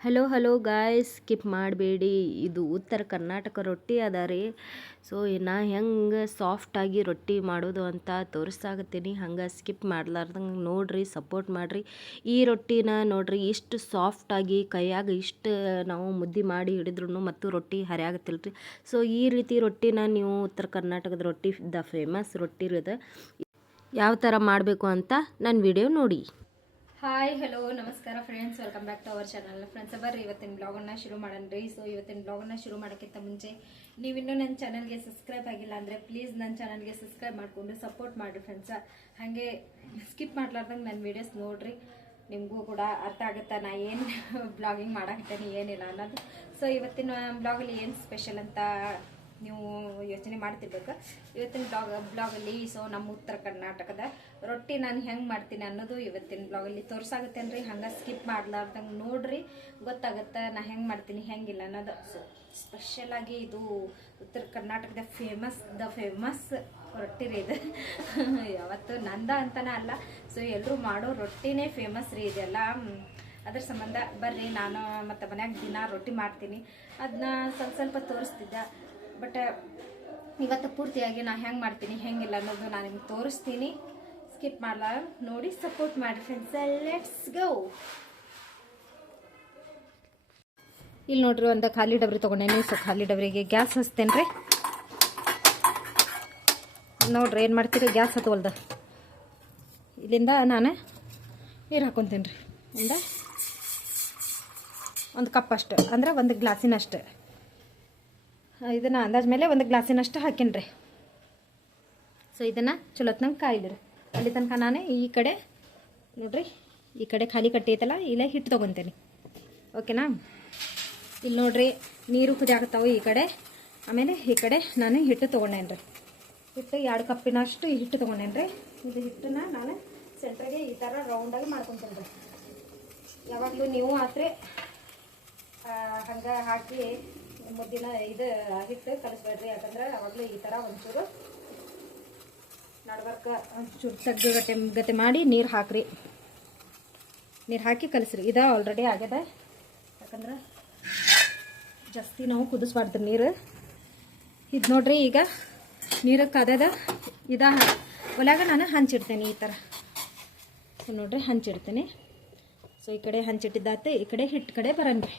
Hello hello guys skip ಮಾಡಬೇಡಿ. ಇದು ಉತ್ತರ ಕರ್ನಾಟಕ ರೊಟ್ಟಿ ಅದ ರೀ. ಸೊ ನಾ ಹೆಂಗೆ ಸಾಫ್ಟಾಗಿ ರೊಟ್ಟಿ ಮಾಡೋದು ಅಂತ ತೋರಿಸ್ತಾಗತ್ತೀನಿ ಹಂಗೆ ಸ್ಕಿಪ್ ಮಾಡ್ಲಾರ್ದಂಗೆ ನೋಡಿರಿ ಸಪೋರ್ಟ್ ಮಾಡಿರಿ. ಈ ರೊಟ್ಟಿನ ನೋಡಿರಿ, ಇಷ್ಟು ಸಾಫ್ಟಾಗಿ ಕೈಯಾಗ ಇಷ್ಟು ನಾವು ಮುದ್ದೆ ಮಾಡಿ ಹಿಡಿದ್ರು ಮತ್ತು ರೊಟ್ಟಿ ಹರಿಯಾಗತ್ತಿಲ್ಲ ರೀ ಸೊ ಈ ರೀತಿ ರೊಟ್ಟಿನ ನೀವು ಉತ್ತರ ಕರ್ನಾಟಕದ ರೊಟ್ಟಿ ದ ಫೇಮಸ್ ರೊಟ್ಟಿ ಇರೋದು ಯಾವ ಥರ ಮಾಡಬೇಕು ಅಂತ ನನ್ನ ವಿಡಿಯೋ ನೋಡಿ. ಹಾಯ್ ಹಲೋ ನಮಸ್ಕಾರ friends welcome back to our channel friends ಬರ್ರಿ, ಇವತ್ತಿನ ಬ್ಲಾಗನ್ನು ಶುರು ಮಾಡೋಣ ರೀ ಸೊ ಇವತ್ತಿನ ಬ್ಲಾಗನ್ನು ಶುರು ಮಾಡೋಕ್ಕಿಂತ ಮುಂಚೆ ನೀವಿನ್ನೂ ನನ್ನ ಚಾನಲ್ಗೆ ಸಬ್ಸ್ಕ್ರೈಬ್ ಆಗಿಲ್ಲ ಅಂದರೆ ಪ್ಲೀಸ್ ನನ್ನ ಚಾನಲ್ಗೆ ಸಬ್ಸ್ಕ್ರೈಬ್ ಮಾಡಿಕೊಂಡು ಸಪೋರ್ಟ್ ಮಾಡಿರಿ ಫ್ರೆಂಡ್ಸ ಹಾಗೆ ಸ್ಕಿಪ್ ಮಾಡ್ಲಾರ್ದಂಗೆ ನನ್ನ ವೀಡಿಯೋಸ್ ನೋಡಿರಿ. ನಿಮಗೂ ಕೂಡ ಅರ್ಥ ಆಗುತ್ತೆ, ನಾ ಏನು ಬ್ಲಾಗಿಂಗ್ ಮಾಡಾಕತ್ತೇನೆ, ಏನಿಲ್ಲ ಅನ್ನೋದು. ಸೊ ಇವತ್ತಿನ ಬ್ಲಾಗಲ್ಲಿ ಏನು ಸ್ಪೆಷಲ್ ಅಂತ ನೀವು ಯೋಚನೆ ಮಾಡ್ತಿರ್ಬೇಕು. ಇವತ್ತಿನ ಬ್ಲಾಗ್ ಬ್ಲಾಗಲ್ಲಿ ಸೊ ನಮ್ಮ ಉತ್ತರ ಕರ್ನಾಟಕದ ರೊಟ್ಟಿ ನಾನು ಹೆಂಗೆ ಮಾಡ್ತೀನಿ ಅನ್ನೋದು ಇವತ್ತಿನ ಬ್ಲಾಗಲ್ಲಿ ತೋರ್ಸಾಗತ್ತೇನೆ ರೀ ಹಂಗೆ ಸ್ಕಿಪ್ ಮಾಡ್ಲಾರ್ದಂಗೆ ನೋಡ್ರಿ, ಗೊತ್ತಾಗುತ್ತೆ ನಾ ಹೆಂಗೆ ಮಾಡ್ತೀನಿ, ಹೆಂಗಿಲ್ಲ ಅನ್ನೋದು. ಸೊ ಸ್ಪೆಷಲಾಗಿ ಇದು ಉತ್ತರ ಕರ್ನಾಟಕದ ಫೇಮಸ್ ದ ಫೇಮಸ್ ರೊಟ್ಟಿ ರೀ ಇದು. ಯಾವತ್ತು ನಂದ ಅಂತನೇ ಅಲ್ಲ. ಸೊ ಎಲ್ಲರೂ ಮಾಡೋ ರೊಟ್ಟಿನೇ ಫೇಮಸ್ ರೀ ಇದೆಲ್ಲ. ಅದ್ರ ಸಂಬಂಧ ಬರ್ರಿ, ನಾನು ಮತ್ತು ಮನ್ಯಾಗ ದಿನ ರೊಟ್ಟಿ ಮಾಡ್ತೀನಿ. ಅದನ್ನ ಸ್ವಲ್ಪ ಸ್ವಲ್ಪ ತೋರಿಸ್ತಿದ್ದೆ. ಬಟ್ ಇವತ್ತು ಪೂರ್ತಿಯಾಗಿ ನಾ ಹೆಂಗೆ ಮಾಡ್ತೀನಿ, ಹೆಂಗಿಲ್ಲ ಅನ್ನೋದು ನಾನು ನಿಮ್ಗೆ ತೋರಿಸ್ತೀನಿ. ಸ್ಕಿಪ್ ಮಾಡಲ್ಲ ನೋಡಿ ಸಪೋರ್ಟ್ ಮಾಡಿ ಫ್ರೆಂಡ್ಸ್ ಲೆಟ್ಸ್ ಗೋ ಇಲ್ಲಿ ನೋಡ್ರಿ, ಒಂದು ಖಾಲಿ ಡಬ್ರಿ ತೊಗೊಂಡೇನಿ ಸೊ ಖಾಲಿ ಡಬ್ರಿಗೆ ಗ್ಯಾಸ್ ಹಚ್ತೇನೆ ರೀ ನೋಡ್ರಿ, ಏನು ಮಾಡ್ತೀರಿ? ಗ್ಯಾಸ್ ಹತ್ತುವಲ್ದ ಇಲ್ಲಿಂದ ನಾನು ನೀರು ಹಾಕೊತೀನಿ ರೀ ಒಂದು ಕಪ್ ಅಷ್ಟು. ಅಂದ್ರೆ ಒಂದು ಗ್ಲಾಸಿನಷ್ಟು ಇದನ್ನು ಅಂದಾಜು ಮೇಲೆ ಒಂದು ಗ್ಲಾಸಿನಷ್ಟು ಹಾಕೀನಿ ರೀ ಸೊ ಇದನ್ನು ಚಲೋತ್ನಂಗೆ ಕಾಯ್ದಿರಿ ಅಲ್ಲಿ ತನಕ ನಾನು ಈ ಕಡೆ, ನೋಡ್ರಿ, ಈ ಕಡೆ ಖಾಲಿ ಕಟ್ಟಿ ಐತಲ್ಲ, ಇಲ್ಲೇ ಹಿಟ್ಟು ತೊಗೊತೀನಿ. ಓಕೆನಾ? ಇಲ್ಲಿ ನೋಡ್ರಿ, ನೀರು ಕುದಿಯಾಗತ್ತಾವೆ ಈ ಕಡೆ. ಆಮೇಲೆ ಈ ಕಡೆ ನಾನು ಹಿಟ್ಟು ತೊಗೊಂಡೇನ್ರಿ. ರೀ ಹಿಟ್ಟು ಎರಡು ಕಪ್ಪಿನಷ್ಟು ಹಿಟ್ಟು ತೊಗೊಂಡೇನ್ರಿ. ರೀ ಇದು ಹಿಟ್ಟನ್ನ ನಾನು ಸೆಂಟ್ರಿಗೆ ಈ ಥರ ರೌಂಡಾಗಿ ಮಾಡ್ಕೊತೀನಿ ರೀ ಯಾವಾಗಲೂ ನೀವು ಆದರೆ ಹಂಗೆ ಹಾಕಿ ಮುದ್ದಿನ ಇದು ಹಿಟ್ಟು ಕಲಿಸ್ಬೇಡ್ರಿ ಯಾಕಂದ್ರೆ ಅವಾಗಲೂ ಈ ಥರ ಒಂಚೂರು ನಡ್ಬರ್ಕ ಒಂಚೂರು ತಗ್ಗು ಗಟ್ಟೆ ಗತೆ ಮಾಡಿ ನೀರು ಹಾಕ್ರಿ. ನೀರು ಹಾಕಿ ಕಲಿಸ್ರಿ. ಇದು ಆಲ್ರೆಡಿ ಆಗ್ಯದ ಯಾಕಂದ್ರೆ ಜಾಸ್ತಿ ನಾವು ಕುದಿಸ್ಬಾರ್ದು ನೀರು. ಇದು ನೋಡ್ರಿ ಈಗ ನೀರು ಕದದ ಇದ ಒಲ್ಯಾಗ ನಾನು ಹಂಚಿಡ್ತೇನೆ ಈ ಥರ. ನೋಡ್ರಿ ಹಂಚಿಡ್ತೇನೆ. ಸೊ ಈ ಕಡೆ ಹಂಚಿಟ್ಟಿದ್ದಾತೆ, ಈ ಕಡೆ ಹಿಟ್ಟು ಕಡೆ ಬರಂಗ್ರಿ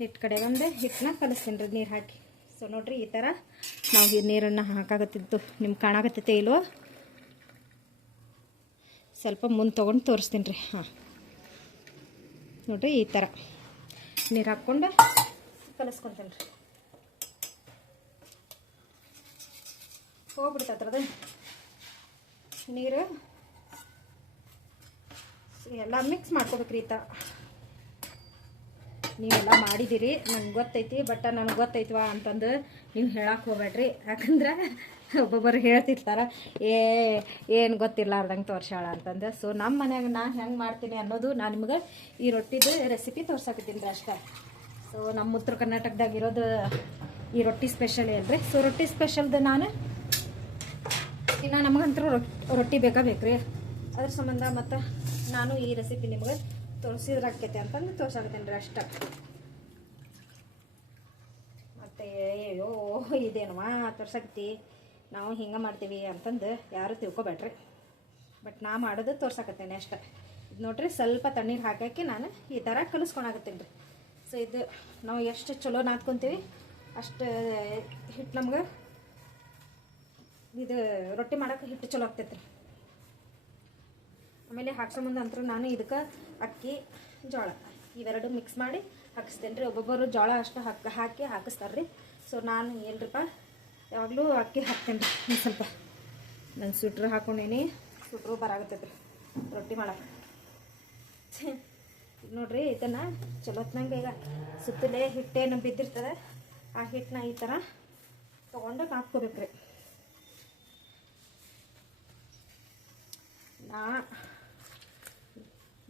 ಹಿಟ್ಟು ಕಡೆ ಬಂದು ಹಿಟ್ಟನ್ನ ಕಲಿಸ್ತೀನಿ ರೀ ನೀರು ಹಾಕಿ. ಸೊ ನೋಡಿರಿ ಈ ಥರ ನಾವು ಈ ನೀರನ್ನು ಹಾಕಾಗತ್ತಿತ್ತು ನಿಮ್ಗೆ ಕಾಣಾಕತ್ತೈತೆ ಇಲ್ವೋ? ಸ್ವಲ್ಪ ಮುಂದೆ ತೊಗೊಂಡು ತೋರಿಸ್ತೀನಿ ರೀ. ಹಾಂ. ನೋಡಿರಿ ಈ ಥರ ನೀರು ಹಾಕ್ಕೊಂಡು ಕಲಿಸ್ಕೊತೀನಿ ರೀ. ಹೋಗ್ಬಿಡ್ತದ್ರದ್ದು ನೀರು. ಎಲ್ಲ ಮಿಕ್ಸ್ ಮಾಡ್ಕೋಬೇಕ್ರಿ ಈ ಥರ ನೀವೆಲ್ಲ ಮಾಡಿದ್ದೀರಿ, ನಂಗೆ ಗೊತ್ತೈತಿ ಬಟ್ ನನಗೆ ಗೊತ್ತೈತ್ವಾ ಅಂತಂದು ನೀವು ಹೇಳಕ್ಕೆ ಹೋಗ್ಬೇಡ್ರಿ. ಯಾಕಂದ್ರೆ ಒಬ್ಬೊಬ್ಬರು ಹೇಳ್ತಿರ್ತಾರೆ, ಏ, ಏನು ಗೊತ್ತಿರ್ಲಾರ್ದಂಗೆ ತೋರ್ಸಾಳ ಅಂತಂದು. ಸೊ ನಮ್ಮ ಮನ್ಯಾಗ ನಾನು ಹೆಂಗೆ ಮಾಡ್ತೀನಿ ಅನ್ನೋದು ನಾನು ನಿಮ್ಗೆ ಈ ರೊಟ್ಟಿದು ರೆಸಿಪಿ ತೋರ್ಸಾಕತ್ತೀನಿ ರೀ ಅಷ್ಟೇ. ಸೊ ನಮ್ಮ ಉತ್ತರ ಕರ್ನಾಟಕದಾಗ ಇರೋದು ಈ ರೊಟ್ಟಿ ಸ್ಪೆಷಲ್ ಏನ್ರಿ ಸೊ ರೊಟ್ಟಿ ಸ್ಪೆಷಲ್ದು ನಾನು ಇನ್ನು ನಮಗಂತೂ ರೊಟ್ಟಿ ಬೇಕಾ ಬೇಕ್ರಿ? ಅದ್ರ ಸಂಬಂಧ ಮತ್ತು ನಾನು ಈ ರೆಸಿಪಿ ನಿಮ್ಗೆ ತೋರಿಸಿದ್ರಾಕೈತೆ ಅಂತಂದು ತೋರ್ಸಾಕತ್ತೇನೆ ರೀ ಅಷ್ಟ. ಮತ್ತು ಅಯ್ಯೋ ಇದೇನವಾ ತೋರ್ಸಾಕತ್ತಿ. ನಾವು ಹಿಂಗೆ ಮಾಡ್ತೀವಿ ಅಂತಂದು ಯಾರು ತಿಳ್ಕೊಬೇಡ್ರಿ. ಬಟ್ ನಾ ಮಾಡೋದು ತೋರ್ಸಾಕತ್ತೇನೆ ಅಷ್ಟೆ. ಇದು ನೋಡ್ರಿ, ಸ್ವಲ್ಪ ತಣ್ಣೀರು ಹಾಕಿ ನಾನು ಈ ಥರ ಕಲಿಸ್ಕೊಳಕತ್ತೀನಿ ರೀ. ಸೊ ಇದು ನಾವು ಎಷ್ಟು ಚಲೋ ನಾದ್ಕೊತೀವಿ ಅಷ್ಟು ಹಿಟ್ಟು ನಮ್ಗೆ ಇದು ರೊಟ್ಟಿ ಮಾಡೋಕೆ ಹಿಟ್ಟು ಚಲೋ ಆಗ್ತೈತೆ ರೀ ಆಮೇಲೆ ಹಾಕ್ಸೋ ಮುಂದೆ ಅಂತೂ ನಾನು ಇದಕ್ಕೆ ಅಕ್ಕಿ, ಜೋಳ ಇವೆರಡು ಮಿಕ್ಸ್ ಮಾಡಿ ಹಾಕಿಸ್ತೇನೆ ರೀ. ಒಬ್ಬೊಬ್ಬರು ಜೋಳ ಅಷ್ಟು ಹಾಕಿ ಹಾಕಿ ಹಾಕಿಸ್ತಾರೆ ರೀ. ಸೊ ನಾನು ಏನ್ರಿಪ್ಪ, ಯಾವಾಗಲೂ ಅಕ್ಕಿ ಹಾಕ್ತೇನೆ ರೀ. ಸ್ವಲ್ಪ ನಂಗೆ ಸುಟ್ರು ಹಾಕೊಂಡೇನಿ. ಸುಟ್ರು ಬರಾಗತ್ತೈತೆ ರೀ ರೊಟ್ಟಿ ಮಾಡಕ್ಕೆ ನೋಡಿರಿ, ಇದನ್ನು ಚಲೋತ್ನಂಗೆ ಈಗ ಸುತ್ತಲೇ ಹಿಟ್ಟೇನು ಬಿದ್ದಿರ್ತದೆ ಆ ಹಿಟ್ಟನ್ನ ಈ ಥರ ತೊಗೊಂಡು ಹಾಕ್ಕೋಬೇಕ್ರಿ ನಾ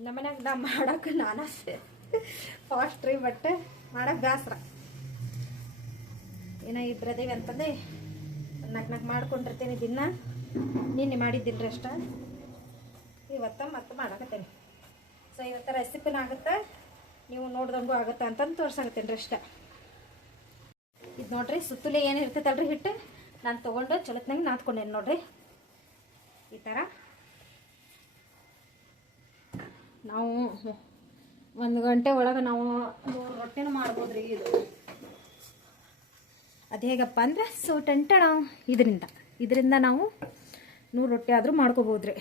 ನಮ್ಮನ್ಯಾಗ ನಾ ಮಾಡೋಕೆ ನಾನು ಫಾಸ್ಟ್ ರೀ ಬಟ್ ಮಾಡಕ್ಕೆ ಬೇಸರ ಏನೋ ಇಬ್ಬರದೇವಿ ಅಂತಂದೆ ನಾಲ್ಕು ನಾಲ್ಕು ಮಾಡ್ಕೊಂಡಿರ್ತೀನಿ ದಿನ. ನಿನ್ನೆ ಮಾಡಿದ್ದಿಲ್ರಿ ಅಷ್ಟ. ಇವತ್ತ ಮತ್ತೆ ಮಾಡಕತ್ತೇನೆ. ಸೊ ಇವತ್ತು ರೆಸಿಪಿನ ಆಗುತ್ತೆ? ನೀವು ನೋಡಿ ನೋಡ್ದಂಗೂ ಆಗುತ್ತೆ ಅಂತಂದು ತೋರ್ಸಾಕತ್ತೇನೆ ರೀ ಅಷ್ಟ. ಇದು ನೋಡ್ರಿ, ಸುತ್ತಲೇ ಏನು ಇರ್ತೈತಲ್ರಿ ಹಿಟ್ಟು? ನಾನು ತೊಗೊಂಡು ಚಲತ್ನಾಗ ನಾತ್ಕೊಂಡೇನೆ ನೋಡ್ರಿ? ಈ ಥರ ನಾವು ಒಂದು ಗಂಟೆ ಒಳಗೆ ನಾವು ನೂರು ರೊಟ್ಟಿನ ಮಾಡ್ಬೋದು ರೀ ಇದು. ಅದು ಹೇಗಪ್ಪ ಅಂದ್ರೆ ಸೊ ಟೆಂಟಣ ಇದರಿಂದ. ಇದರಿಂದ ನಾವು ನೂರು ರೊಟ್ಟಿ ಆದರೂ ಮಾಡ್ಕೋಬೋದು ರೀ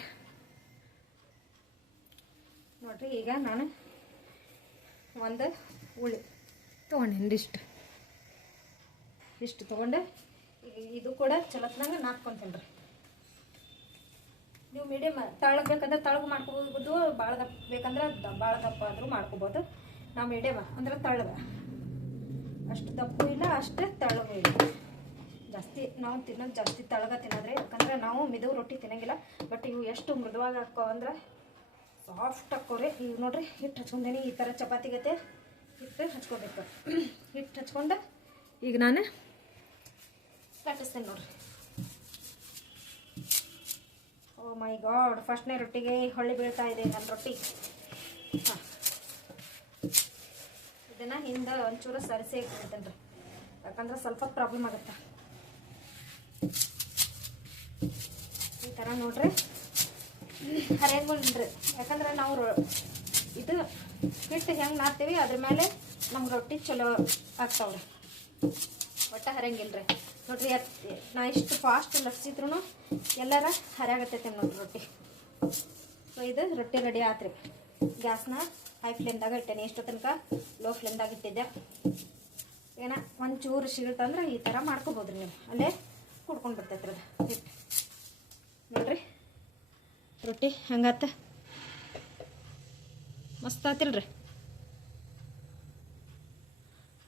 ನೋಡ್ರಿ, ಈಗ ನಾನು ಒಂದು ಉಳಿ ತೊಗೊಂಡೇನಿ ಇಷ್ಟು. ಇಷ್ಟು ತೊಗೊಂಡೆ ಇದು ಕೂಡ ಚಲತ್ನಾಗ ನಾದ್ಕೊಂತೀನಿ ರೀ. ನೀವು ಮೀಡಿಯಮ್ ತಳಗ್ ಬೇಕಂದ್ರೆ ತಳಗ್ ಮಾಡ್ಕೋಬೋದು ಭಾಳ ದಪ್ಪ ಬೇಕಂದ್ರೆ ಭಾಳ ದಪ್ಪ ಆದರೂ ಮಾಡ್ಕೋಬೋದು ನಾವು ಮೀಡಿಯಮ್ ಅಂದ್ರೆ ತಳಗ. ಅಷ್ಟು ದಪ್ಪು ಇಲ್ಲ, ಅಷ್ಟು ತಳಗು ಇಲ್ಲ. ಜಾಸ್ತಿ, ನಾವು ತಿನ್ನೋದು ಜಾಸ್ತಿ ತಳಗ ತಿನ್ನೋದ್ರೆ, ಯಾಕಂದ್ರೆ ನಾವು ಮಿದುವು ರೊಟ್ಟಿ ತಿನ್ನಂಗಿಲ್ಲ ಬಟ್ ಇವು ಎಷ್ಟು ಮೃದುವಾಗಿ ಹಾಕೋ ಅಂದ್ರೆ ಸಾಫ್ಟ್ ಹಾಕೋರಿ. ಈಗ ನೋಡ್ರಿ ಹಿಟ್ಟು ಹಚ್ಕೊಂಡೇನಿ, ಈ ಥರ ಚಪಾತಿ ಗತೆ ಹಿಟ್ಟು ಹಚ್ಕೋಬೇಕು. ಹಿಟ್ಟು ಹಚ್ಕೊಂಡು ಈಗ ನಾನು ಕಟ್ಟಿಸ್ತೇನೆ ನೋಡ್ರಿ. ಓ ಮೈ ಗಾಡ್ ಫಸ್ಟ್ನೇ ರೊಟ್ಟಿಗೆ ಹೊಳ್ಳಿ ಬೀಳ್ತಾ ಇದೆ ನನ್ನ ರೊಟ್ಟಿ. ಇದನ್ನು ಹಿಂದೆ ಒಂಚೂರು ಸರಿಸಿ ಇಟ್ಬಿಡ್ತೇನೆ ರೀ ಯಾಕಂದ್ರೆ ಸ್ವಲ್ಪ ಪ್ರಾಬ್ಲಮ್ ಆಗುತ್ತೆ. ಈ ಥರ ನೋಡ್ರಿ. ಹರಿಯಂಗಿಲ್ರಿ ಯಾಕಂದ್ರೆ ನಾವು ಇದು ಹಿಟ್ಟು ಹೆಂಗೆ ಮಾಡ್ತೀವಿ ಅದ್ರ ಮೇಲೆ ನಮ್ಗೆ ರೊಟ್ಟಿ ಚಲೋ ಆಗ್ತಾವ್ರಿ. ಒಟ್ಟ ಹರಿಯಂಗಿಲ್ರಿ ನೋಡ್ರಿ ನಾ ಇಷ್ಟು ಫಾಸ್ಟ್ ಲಟ್ಸಿದ್ರು ಎಲ್ಲಾರ ಹರಿಯಾಗತ್ತೈತೆ ನೋಡ್ರಿ ರೊಟ್ಟಿ. ಸೊ ಇದು ರೊಟ್ಟಿ ರೆಡಿ ಆತ್ರಿ. ಗ್ಯಾಸ್ನ ಹೈ ಫ್ಲೇಮ್ದಾಗ ಇಟ್ಟೇನೆ ಎಷ್ಟು ತನಕ ಲೋ ಫ್ಲೇಮ್ದಾಗ ಇಟ್ಟಿದ್ದೆ. ಏನ ಒಂಚೂರು ಸಿಗುತ್ತಂದ್ರೆ ಈ ಥರ ಮಾಡ್ಕೋಬೋದ್ರಿ ನೀವು. ಅಲ್ಲೇ ಕುಡ್ಕೊಂಡು ಬರ್ತೈತ್ರಿ ಅದು. ನೋಡ್ರಿ, ರೊಟ್ಟಿ ಹಂಗಾತ? ಮಸ್ತ್ ಆತಿಲ್ರಿ.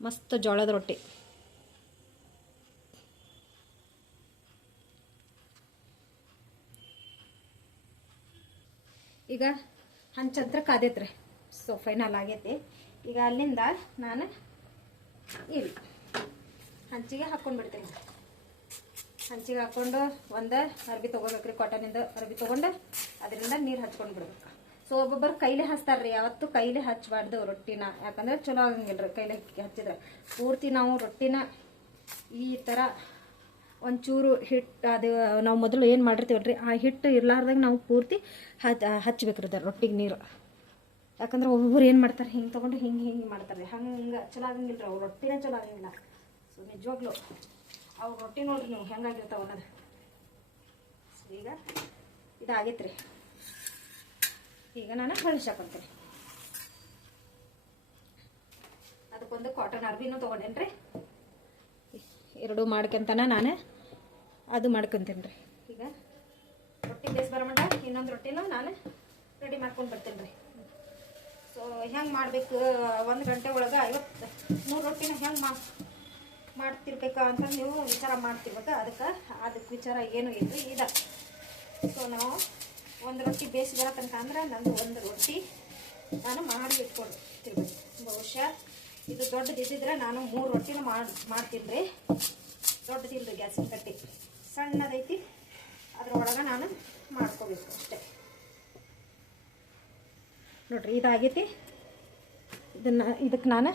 ಮಸ್ತ್ ಜೋಳದ ರೊಟ್ಟಿ. ಈಗ ಹಂಚಂತ್ರ ಕಾದೈತ್ರಿ. ಸೊ ಫೈನಲ್ ಆಗೈತಿ. ಈಗ ಅಲ್ಲಿಂದ ನಾನು ಇಲ್ಲಿ ಹಂಚಿಗೆ ಹಾಕೊಂಡ್ಬಿಡ್ತೀನಿ ಹಂಚಿಗೆ ಹಾಕ್ಕೊಂಡು ಒಂದು ಅರ್ಬಿ ತೊಗೋಬೇಕ್ರಿ ಕಾಟನಿಂದ ಅರ್ಬಿ ತೊಗೊಂಡು ಅದರಿಂದ ನೀರು ಹಚ್ಕೊಂಡು ಬಿಡ್ಬೇಕು. ಸೊ ಒಬ್ಬೊಬ್ಬರು ಕೈಲೇ ಹಚ್ತಾರ್ರಿ. ಯಾವತ್ತು ಕೈಲೇ ಹಚ್ಚಬಾರ್ದು ರೊಟ್ಟಿನ. ಯಾಕಂದ್ರೆ ಚಲೋ ಆಗಂಗಿಲ್ಲ ರೀ ಕೈಲೇ ಹಚ್ಚಿದ್ರೆ. ಪೂರ್ತಿ ನಾವು ರೊಟ್ಟಿನ ಈ ಥರ ಒಂಚೂರು ಹಿಟ್ಟು ಅದು ನಾವು ಮೊದಲು ಏನು ಮಾಡಿರ್ತೀವಲ್ರಿ, ಆ ಹಿಟ್ಟು ಇರಲಾರ್ದಾಗ ನಾವು ಪೂರ್ತಿ ಹಚ್ ಹಚ್ಬೇಕ್ರಿ ಅದ ರೊಟ್ಟಿಗೆ ನೀರು. ಯಾಕಂದ್ರೆ ಒಬ್ಬೊಬ್ಬರು ಏನು ಮಾಡ್ತಾರೆ, ಹಿಂಗೆ ತೊಗೊಂಡು ಹಿಂಗೆ ಹಿಂಗೆ ಮಾಡ್ತಾರೆ. ಹಂಗೆ ಚಲೋ ಆಗಂಗಿಲ್ಲ ರೀ ಅವ್ರು ರೊಟ್ಟಿನೇ ಚಲೋ ಆಗಂಗಿಲ್ಲ. ಸೊ ನಿಜವಾಗ್ಲೂ ಅವ್ರ ರೊಟ್ಟಿ ನೋಡ್ರಿ ನೀವು ಹೆಂಗಾಗಿರ್ತಾವ ಅನ್ನೋದು. ಸೊ ಈಗ ಇದಾಗೈತೆ ರೀ ಈಗ ನಾನು ಕಳಿಸಾಕೊಂತೀನಿ ಅದಕ್ಕೊಂದು ಕಾಟನ್ ಅರ್ಬಿನೂ ತೊಗೊಂಡೇನ್ರಿ? ಎರಡು ಮಾಡ್ಕೊಂತನ ನಾನು ಅದು ಮಾಡ್ಕೊಂತೀನಿ ರೀ. ಈಗ ರೊಟ್ಟಿ ಬೇಸ್ ಬರೋ ಮಟ, ಇನ್ನೊಂದು ರೊಟ್ಟಿನೂ ನಾನು ರೆಡಿ ಮಾಡ್ಕೊಂಡು ಬರ್ತೀನಿ ರೀ. ಸೊ ಹೆಂಗೆ ಮಾಡಬೇಕು? ಒಂದು ಗಂಟೆ ಒಳಗೆ ಐವತ್ತು ನೂರು ರೊಟ್ಟಿನ ಹೆಂಗೆ ಮಾ ಮಾಡ್ತಿರ್ಬೇಕು ಅಂತ ನೀವು ವಿಚಾರ ಮಾಡ್ತಿರ್ಬೇಕು. ಅದಕ್ಕೆ ಅದಕ್ಕೆ ವಿಚಾರ ಏನು ಇಲ್ಲ ಇದೆ. ಸೊ ನಾವು ಒಂದು ರೊಟ್ಟಿ ಬೇಯಿಸಿ ಬರೋ ತನಕ ಅಂದ್ರೆ ನಂದು ಒಂದು ರೊಟ್ಟಿ ನಾನು ಮಾಡಿ ಇಟ್ಕೊಂಡಿರ್ಬೇಕು ಬಹುಶಃ ಇದು ದೊಡ್ಡದಿದ್ದಿದ್ರೆ ನಾನು ಮೂರು ರೊಟ್ಟಿನ ಮಾಡಿ ಮಾಡ್ತೀನಿ ರೀ. ದೊಡ್ಡದಿಲ್ಲ ಗ್ಯಾಸಿನ ಕಟ್ಟಿ. ಸಣ್ಣದೈತಿ. ಅದ್ರೊಳಗೆ ನಾನು ಮಾಡ್ಕೋಬೇಕು ಅಷ್ಟೇ. ನೋಡ್ರಿ, ಇದಾಗೈತಿ. ಇದನ್ನು ಇದಕ್ಕೆ ನಾನು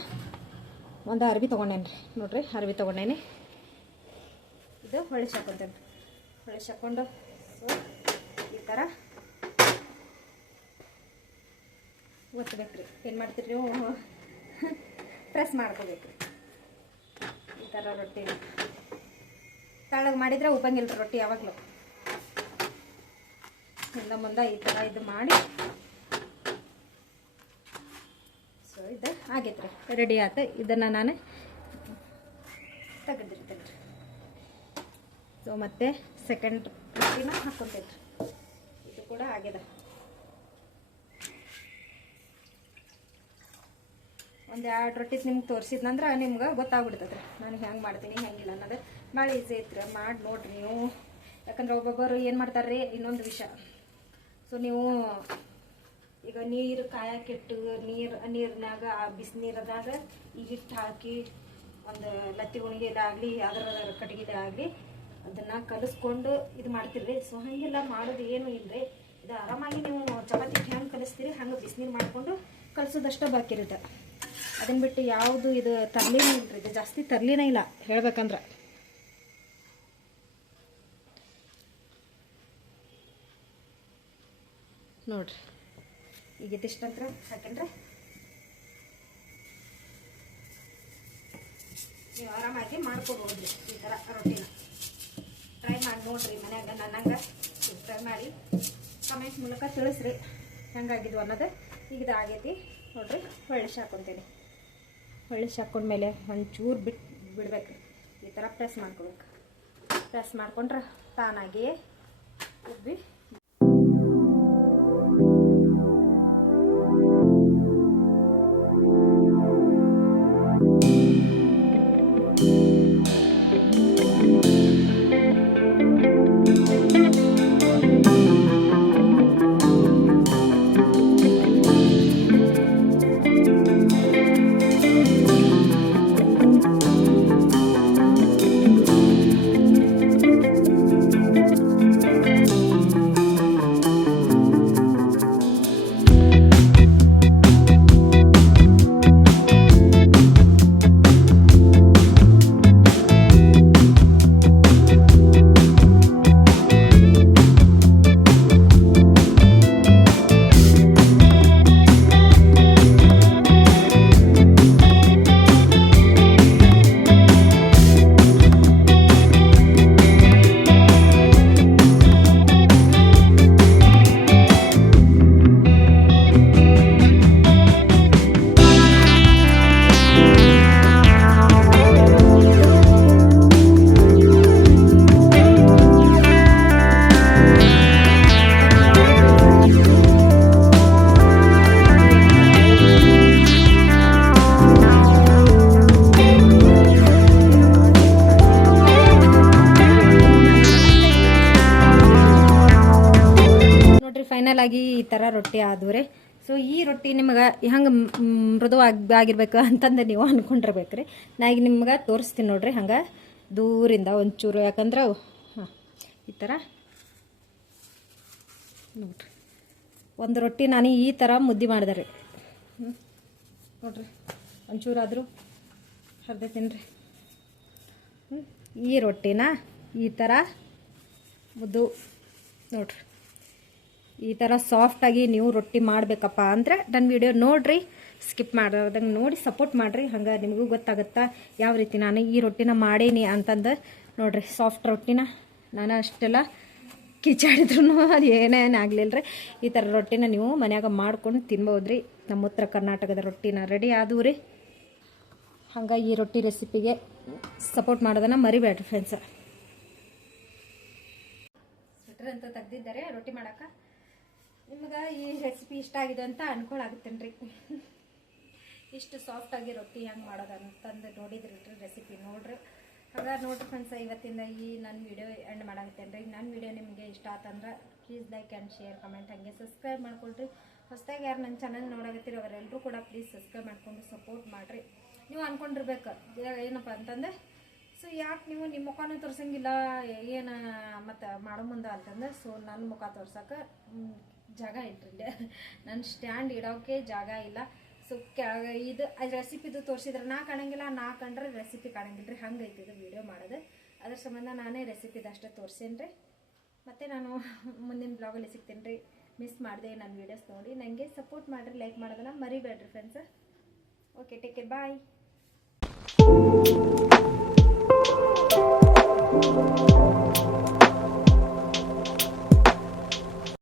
ಒಂದು ಅರ್ಬಿ ತೊಗೊಂಡೇನಿ ರೀ ನೋಡ್ರಿ ಅರ್ಬಿ ತೊಗೊಂಡೇನಿ. ಇದು ಹೊಳೆ ಹಾಕೊಂತೇನೆ ಸೊ, ಈ ಥರ ಒತ್ತಬೇಕು ರೀ ಏನು ಮಾಡ್ತೀರಿ ನೀವು? ಪ್ರೆಸ್ ಮಾಡ್ಕೋಬೇಕು. ಈ ಥರ ರೊಟ್ಟಿ. ತಳಗೆ ಮಾಡಿದ್ರೆ ಉಪ್ಪಂಗಿಲ್ಲ ರೊಟ್ಟಿ ಯಾವಾಗಲೂ. ಹಿಂದ ಮುಂದೆ ಈ ಥರ ಇದು ಮಾಡಿ. ಸೊ ಇದು ಆಗೈತ್ರಿ ರೆಡಿ ಆಯ್ತು ಇದನ್ನು ನಾನು ತೆಗೆದಿರ್ತೇನೆ ಸೊ ಮತ್ತೆ ಸೆಕೆಂಡ್ ರೊಟ್ಟಿನ ಹಾಕ್ಕೊತೇನೆ ಇದು ಕೂಡ ಆಗ್ಯದ. ಒಂದು ಎರಡು ರೊಟ್ಟಿ ನಿಮ್ಗೆ ತೋರಿಸಿದ್ನಂದ್ರೆ ನಿಮ್ಗೆ ಗೊತ್ತಾಗ್ಬಿಡ್ತದೆ ನಾನು ಹೆಂಗೆ ಮಾಡ್ತೀನಿ, ಹೆಂಗಿಲ್ಲ ಅನ್ನೋದು. ಭಾಳ ಈಸಿ ಐತ್ರಿ ಮಾಡಿ ನೋಡ್ರಿ ನೀವು. ಯಾಕಂದ್ರೆ ಒಬ್ಬೊಬ್ಬರು ಏನು ಮಾಡ್ತಾರೆ ರೀ ಇನ್ನೊಂದು ವಿಷಯ. ಸೊ ನೀವು ಈಗ ನೀರು ಕಾಯಕ್ಕಿಟ್ಟು ನೀರು, ನೀರಿನಾಗ ಬಿಸಿನೀರದಾಗ ಈ ಹಿಟ್ಟು ಹಾಕಿ ಒಂದು ಲತ್ತಿ ಉಣಿಗೆಲಾಗಲಿ ಅದರ ಯಾವ್ದಾರ ಕಟ್ಟಿಗೆ ಆಗಲಿ ಅದನ್ನು ಕಲಿಸ್ಕೊಂಡು ಇದು ಮಾಡ್ತೀರಿ ಸೊ ಹಂಗೆಲ್ಲ ಮಾಡೋದು ಏನು ಇಲ್ಲರಿ ಇದು ಆರಾಮಾಗಿ ನೀವು ಚಪಾತಿ ಹೆಂಗೆ ಕಲಿಸ್ತೀರಿ, ಹಂಗೆ ಬಿಸಿನೀರು ಮಾಡಿಕೊಂಡು ಕಲಿಸೋದಷ್ಟೇ ಬಾಕಿ ಇರುತ್ತೆ ಅದನ್ನ ಬಿಟ್ಟು ಯಾವುದು ಇದು ತರ್ಲಿನೇ ಇಲ್ರಿ. ಇದು ಜಾಸ್ತಿ ತರ್ಲಿನೇ ಇಲ್ಲ, ಹೇಳ್ಬೇಕಂದ್ರೆ. ನೋಡ್ರಿ. ಈಗ ಇದಿಷ್ಟಂತ್ರ ಸಾಕೇನ್ರಿ ನೀವು ಆರಾಮಾಗಿ ಮಾಡ್ಕೊಬೋದ್ರಿ ಈ ಥರ ರೊಟ್ಟಿನ. ಟ್ರೈ ಮಾಡಿ ನೋಡ್ರಿ ಮನ್ಯಾಗ ನನ್ನಂಗೆ. ಟ್ರೈ ಮಾಡಿ. ಕಮೆಂಟ್ ಮೂಲಕ ತಿಳಿಸ್ರಿ. ಹೆಂಗಾಗಿದ್ವು ಅನ್ನೋದು. ಈಗ ಆಗೈತಿ. ನೋಡ್ರಿ ಹೊಳ್ಳಿಸಿ ಹಾಕೊತೀನಿ ಹೊಳ್ಳಿಸಿ ಮೇಲೆ ಒಂಚೂರು ಬಿಟ್ಟು ಬಿಡ್ಬೇಕು. ಈ ಥರ ಪ್ರೆಸ್ ಮಾಡ್ಕೊಬೇಕು. ಪ್ರೆಸ್ ಮಾಡ್ಕೊಂಡ್ರೆ ತಾನಾಗಿಯೇ ಉಬ್ಬಿ ಆಗಿ ಈ ಥರ ರೊಟ್ಟಿ ಆದವ್ರೆ. ಸೊ ಈ ರೊಟ್ಟಿ ನಿಮಗೆ ಹಂಗೆ ಮೃದುವಾಗಿ, ಆಗಿರ್ಬೇಕು ಅಂತಂದು ನೀವು ಅಂದ್ಕೊಂಡಿರ್ಬೇಕು ರೀ ನಾ ಈಗ ನಿಮ್ಗೆ ತೋರಿಸ್ತೀನಿ ನೋಡ್ರಿ ಹಂಗೆ ದೂರಿಂದ ಒಂಚೂರು. ಯಾಕಂದ್ರೆ ಹಾಂ, ಈ ಥರ ನೋಡ್ರಿ. ಒಂದು ರೊಟ್ಟಿ ನಾನು ಈ ಥರ ಮುದ್ದೆ ಮಾಡಿದೆ ರೀ. ನೋಡ್ರಿ. ಒಂಚೂರಾದರೂ ಹರ್ದೈತೀನಿ ರೀ ಈ ರೊಟ್ಟಿನ ಈ ಥರ ಮುದ್ದು, ನೋಡ್ರಿ. ಈ ಥರ ಸಾಫ್ಟಾಗಿ ನೀವು ರೊಟ್ಟಿ ಮಾಡಬೇಕಪ್ಪ ಅಂದರೆ ನನ್ನ ವಿಡಿಯೋ ನೋಡಿರಿ ಸ್ಕಿಪ್ ಮಾಡೋದಂಗೆ ನೋಡಿ ಸಪೋರ್ಟ್ ಮಾಡಿರಿ. ಹಂಗೆ ನಿಮಗೂ ಗೊತ್ತಾಗುತ್ತಾ ಯಾವ ರೀತಿ ನಾನು ಈ ರೊಟ್ಟಿನ ಮಾಡೀನಿ ಅಂತಂದು. ನೋಡಿರಿ ಸಾಫ್ಟ್ ರೊಟ್ಟಿನ ನಾನು ಅಷ್ಟೆಲ್ಲ ಕಿಚಾಡಿದ್ರು ಅದು ಏನೇನು ಆಗಲಿಲ್ಲ ಈ ಥರ ರೊಟ್ಟಿನ ನೀವು ಮನ್ಯಾಗ ಮಾಡ್ಕೊಂಡು ತಿನ್ಬೋದು ರೀ ನಮ್ಮ ಉತ್ತರ ಕರ್ನಾಟಕದ ರೊಟ್ಟಿನ ರೆಡಿ ಆದವು ರೀ ಹಂಗೆ ಈ ರೊಟ್ಟಿ ರೆಸಿಪಿಗೆ ಸಪೋರ್ಟ್ ಮಾಡೋದನ್ನು ಮರಿಬೇಡ್ರಿ ಫ್ರೆಂಡ್ಸ ಅಂತ ತೆಗ್ದಿದ್ದಾರೆ ರೊಟ್ಟಿ ಮಾಡಕ್ಕೆ ನಿಮ್ಗೆ ಈ ರೆಸಿಪಿ ಇಷ್ಟ ಆಗಿದೆ ಅಂತ ಅನ್ಕೊಳಾಗತ್ತೇನ್ರಿ ಇಷ್ಟು ಸಾಫ್ಟಾಗಿ ರೊಟ್ಟಿ ಹೆಂಗೆ ಮಾಡೋದು ಅಂತಂದು ನೋಡಿದ್ರಿ ರೆಸಿಪಿ ನೋಡ್ರಿ. ಹಾಗಾದ್ರೆ ನೋಡ್ರಿ ಫ್ರೆಂಡ್ಸ್ ಇವತ್ತಿಂದ ಈ ನನ್ನ ವಿಡಿಯೋ ಎಂಡ್ ಮಾಡಾಗುತ್ತೇನೆ ರೀ ನನ್ನ ವಿಡಿಯೋ ನಿಮಗೆ ಇಷ್ಟ ಆತಂದ್ರೆ please like and share comment ಹಂಗೆ ಸಬ್ಸ್ಕ್ರೈಬ್ ಮಾಡ್ಕೊಳ್ರಿ. ಹೊಸದಾಗಿ ಯಾರು ನನ್ನ ಚಾನಲ್ ನೋಡಾಕತ್ತೀರಿ ಅವರೆಲ್ಲರೂ ಕೂಡ ಪ್ಲೀಸ್ ಸಬ್ಸ್ಕ್ರೈಬ್ ಮಾಡ್ಕೊಂಡು ಸಪೋರ್ಟ್ ಮಾಡಿರಿ. ನೀವು ಅಂದ್ಕೊಂಡಿರ್ಬೇಕು ಏನಪ್ಪ ಅಂತಂದ್ರೆ ಸೊ ಯಾಕೆ ನೀವು ನಿಮ್ಮ ಮುಖನೂ ತೋರ್ಸಂಗಿಲ್ಲ ಏನು ಮತ್ತು ಮಾಡೋ ಮುಂದೆ ಅಂತಂದ್ರೆ ಸೊ ನನ್ನ ಮುಖ ತೋರ್ಸಕ್ಕೆ ಮ್, ಜಾಗ ಇಟ್ಟಿದ್ದೆ ನನ್ನ ಸ್ಟ್ಯಾಂಡ್ ಇಡೋಕೆ ಜಾಗ ಇಲ್ಲ. ಸೊ ಇದು ಇದು ರೆಸಿಪಿದು ತೋರಿಸಿದ್ರೆ ನಾ ಕಾಣಂಗಿಲ್ಲ, ನಾ ಕಂಡ್ರೆ ರೆಸಿಪಿ ಕಾಣಂಗಿಲ್ಲ ರೀ ಹಂಗೈತಿ ಇದು ವಿಡಿಯೋ ಮಾಡೋದು. ಅದ್ರ ಸಂಬಂಧ ನಾನೇ ರೆಸಿಪಿದು ಅಷ್ಟೇ ತೋರಿಸೇನಿ ರೀ ಮತ್ತು ನಾನು ಮುಂದಿನ ಬ್ಲಾಗಲ್ಲಿ ಸಿಗ್ತೀನಿ ರೀ ಮಿಸ್ ಮಾಡಿದೆ ನನ್ನ ವೀಡಿಯೋಸ್ ನೋಡಿ. ನನಗೆ ಸಪೋರ್ಟ್ ಮಾಡಿರಿ ಲೈಕ್ ಮಾಡೋದನ್ನ ಮರಿಬೇಡ್ರಿ friends okay take care bye